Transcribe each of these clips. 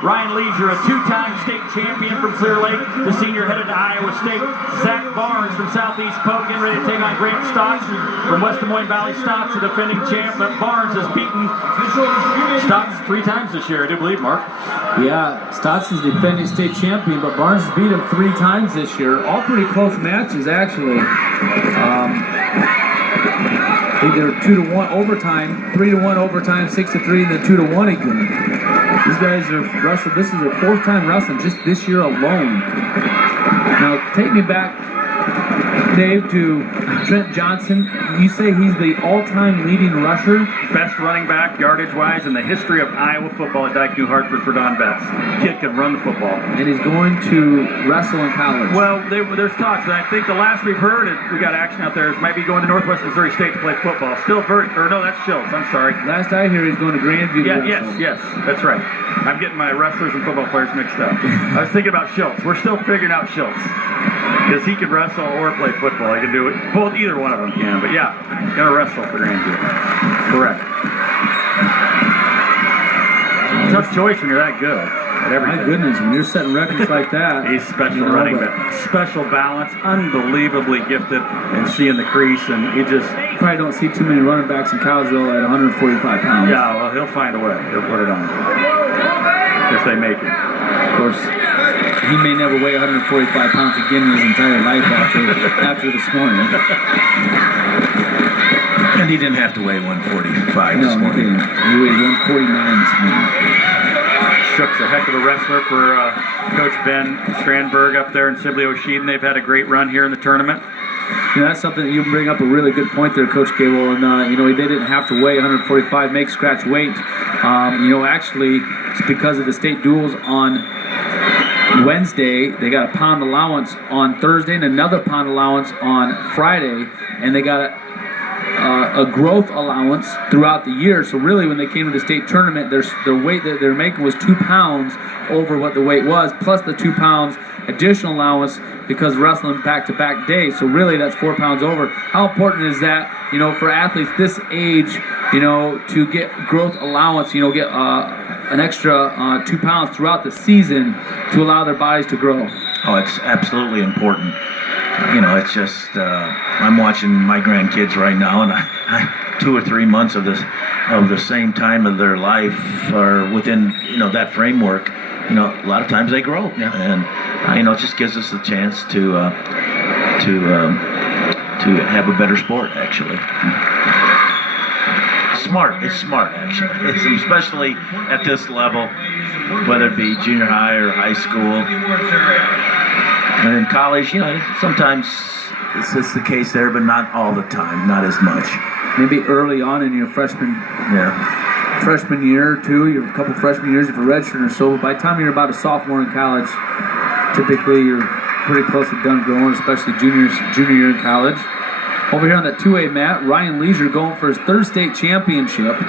Ryan Leisure, a two-time state champion from Clear Lake, the senior headed to Iowa State. Zbarnes from Southeast Polk getting ready to take on Grant Stotts from West Des Moines Valley. Stotts, the defending champ, but Barnes has beaten Stotts 3 times this year, I do believe, Mark. Yeah, Stotts is the defending state champion, but Barnes has beat him 3 times this year. All pretty close matches, actually. Either 2-1 overtime, 3-1 overtime, 6-3, and then 2-1 again. These guys are wrestled. This is their 4th time wrestling just this year alone. Now, take me back, Dave, to Trent Johnson. You say he's the all-time leading rusher? Best running back, yardage-wise, in the history of Iowa football at Dyke New Hartford for Don Betts. Kid can run the football. And he's going to wrestle in college. Well, there's talks, and I think the last we've heard, we got action out there, is might be going to Northwest Missouri State to play football. Still no, that's Schultz, I'm sorry. Last I hear, he's going to Grandview. Yes, that's right. I'm getting my wrestlers and football players mixed up. I was thinking about Schultz. We're still figuring out Schultz. Because he can wrestle or play football. He can do it. Both, either one of them can. But yeah, gonna wrestle for Grandview. Correct. Tough choice when you're that good. My goodness, when you're setting records like that. He's special running back. Special balance, unbelievably gifted, and seeing the crease, and he just probably don't see too many running backs in college though at 145 pounds. Yeah, well, he'll find a way. He'll put it on if they make it. Of course, he may never weigh 145 pounds again in his entire life after this morning. And he didn't have to weigh 145 this morning. He weighed 149 this morning. Shook's a heck of a wrestler for Coach Ben Strandberg up there in Sibley O'Sheeden. They've had a great run here in the tournament. That's something that you bring up a really good point there, Coach Gable. And they didn't have to weigh 145, make scratch weight. Actually, it's because of the state duels on Wednesday. They got a pound allowance on Thursday and another pound allowance on Friday, and they got a growth allowance throughout the year. So really, when they came to the state tournament, their weight that they're making was 2 pounds over what the weight was, plus the 2 pounds additional allowance because wrestling back-to-back days. So really, that's 4 pounds over. How important is that, for athletes this age, to get growth allowance, get an extra 2 pounds throughout the season to allow their bodies to grow? Oh, it's absolutely important. It's just I'm watching my grandkids right now, and I 2 or 3 months of the same time of their life are within that framework. A lot of times they grow, and it just gives us a chance to have a better sport. Actually, it's smart. Actually, it's especially at this level, whether it be junior high or high school. And in college, sometimes it's just the case there, but not all the time, not as much. Maybe early on in your freshman year or two, you have a couple freshman years of a redshirt or so. But by the time you're about a sophomore in college, typically you're pretty close to done growing, especially junior year in college. Over here on that 2A mat, Ryan Leisure going for his 3rd state championship.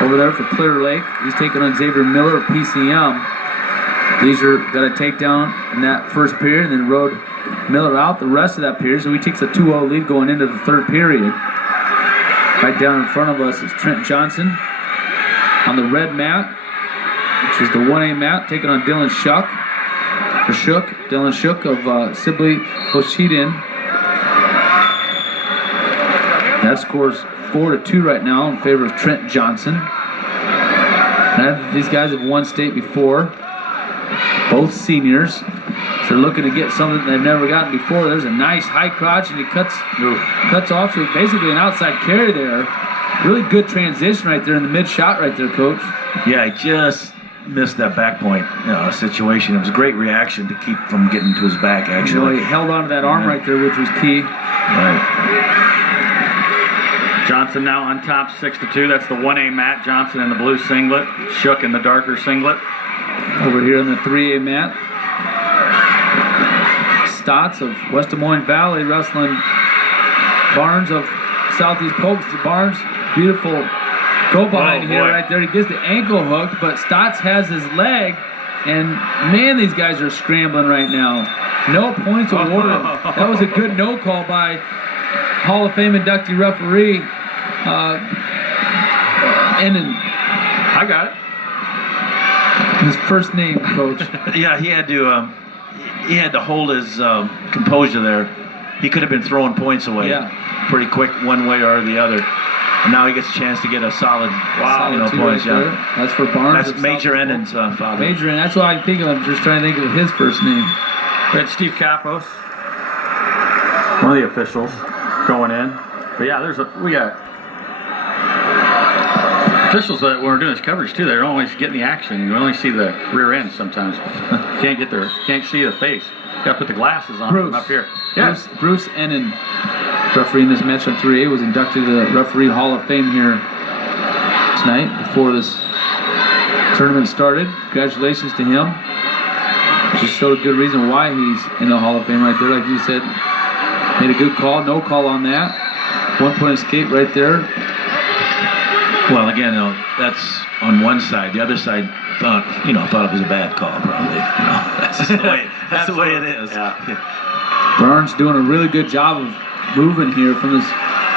Over there for Clear Lake, he's taking on Xavier Miller of PCM. Leisure got a takedown in that first period and then rode Miller out the rest of that period. So he takes a 2-0 lead going into the 3rd period. Right down in front of us is Trent Johnson on the red mat, which is the 1A mat, taking on Dylan Shook of Sibley O'Sheeden. That scores 4-2 right now in favor of Trent Johnson. These guys have won state before. Both seniors. So they're looking to get something they've never gotten before. There's a nice high crotch, and he cuts off. So basically an outside carry there. Really good transition right there in the mid shot right there, Coach. Yeah, I just missed that back point situation. It was a great reaction to keep from getting to his back, actually. He held on to that arm right there, which was key. Right. Johnson now on top, 6-2. That's the 1A mat. Johnson in the blue singlet. Shook in the darker singlet. Over here in the 3A mat, Stotts of West Des Moines Valley wrestling Barnes of Southeast Polk. Barnes, beautiful go behind here right there. He gets the ankle hooked, but Stotts has his leg, and man, these guys are scrambling right now. No points awarded. That was a good no call by Hall of Fame inductee referee. I got it. His first name, Coach. Yeah, he had to hold his composure there. He could have been throwing points away pretty quick one way or the other. And now he gets a chance to get a solid, points. Right there. That's for Barnes. That's Major Ennen's father. Major, and that's what I think of. I'm just trying to think of his first name. That's Steve Kapos, one of the officials going in. But yeah, we got officials that were doing this coverage too. They don't always get in the action. You only see the rear end sometimes. Can't see the face. Got to put the glasses on from up here. Yes, Bruce Ennen, refereeing this match on 3A, was inducted to the Referee Hall of Fame here tonight before this tournament started. Congratulations to him. Just showed a good reason why he's in the Hall of Fame right there. Like you said, made a good call. No call on that. 1 point escape right there. Well, again, that's on one side. The other side thought it was a bad call, probably. That's just the way it is. Yeah. Barnes doing a really good job of moving here from this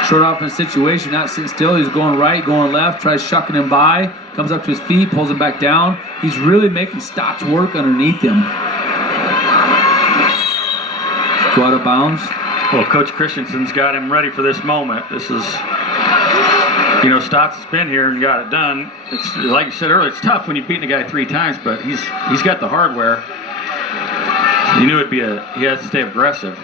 short offense situation. Not sitting still. He's going right, going left, tries shucking him by, comes up to his feet, pulls him back down. He's really making Stotts work underneath him. Go out of bounds. Well, Coach Christensen's got him ready for this moment. This is, Stotts has been here and got it done. It's like you said earlier, it's tough when you've beaten a guy 3 times, but he's got the hardware. You knew he had to stay aggressive.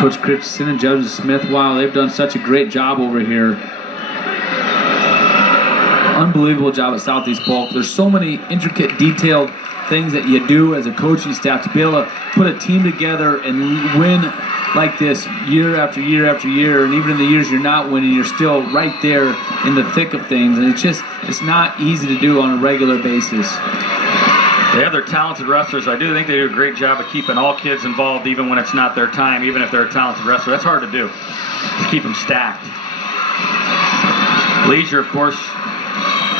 Coach Christensen and Judge Smith, wow, they've done such a great job over here. Unbelievable job at Southeast Polk. There's so many intricate, detailed things that you do as a coaching staff to be able to put a team together and win like this year after year after year, and even in the years you're not winning, you're still right there in the thick of things, and it's not easy to do on a regular basis. They have their talented wrestlers. I do think they do a great job of keeping all kids involved even when it's not their time, even if they're a talented wrestler. That's hard to do, to keep them stacked. Leisure, of course,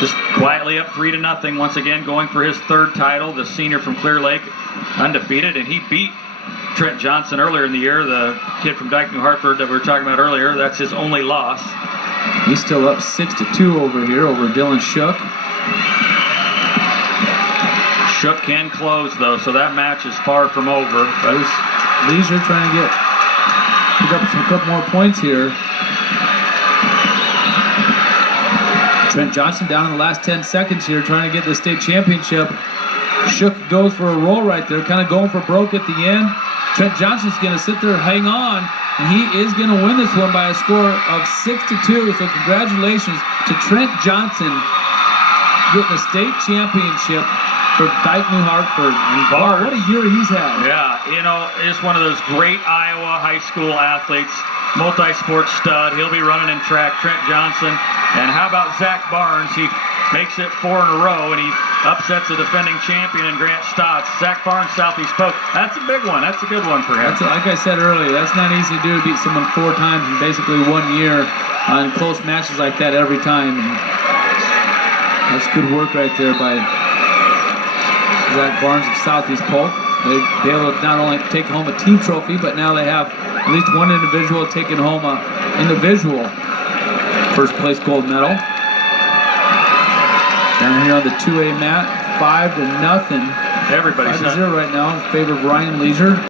just quietly up 3-0, once again going for his 3rd title, the senior from Clear Lake, undefeated, and he beat Trent Johnson earlier in the year, the kid from Dyke New Hartford that we were talking about earlier. That's his only loss. He's still up 6-2 over here over Dylan Shook. Shook can close though, so that match is far from over. But Leisure trying to pick up a couple more points here. Trent Johnson down in the last 10 seconds here trying to get the state championship. Shook goes for a roll right there, kind of going for broke at the end. Trent Johnson's going to sit there, hang on, and he is going to win this one by a score of 6-2. So congratulations to Trent Johnson getting the state championship for Dyke New Hartford. And wow, what a year he's had. Yeah, it's one of those great Iowa high school athletes, multi-sport stud. He'll be running in track, Trent Johnson. And how about Zach Barnes? He makes it 4 in a row, and he upsets the defending champion in Grant Stotts. Zach Barnes, Southeast Polk. That's a big one. That's a good one for him. Like I said earlier, that's not easy to do, to beat someone 4 times in basically 1 year in close matches like that every time. And that's good work right there by Zach Barnes of Southeast Polk. They're able to not only take home a team trophy, but now they have at least one individual taking home an individual first place gold medal. Down here on the 2A mat, 5-0. Everybody's 5-0 right now in favor of Ryan Leisure.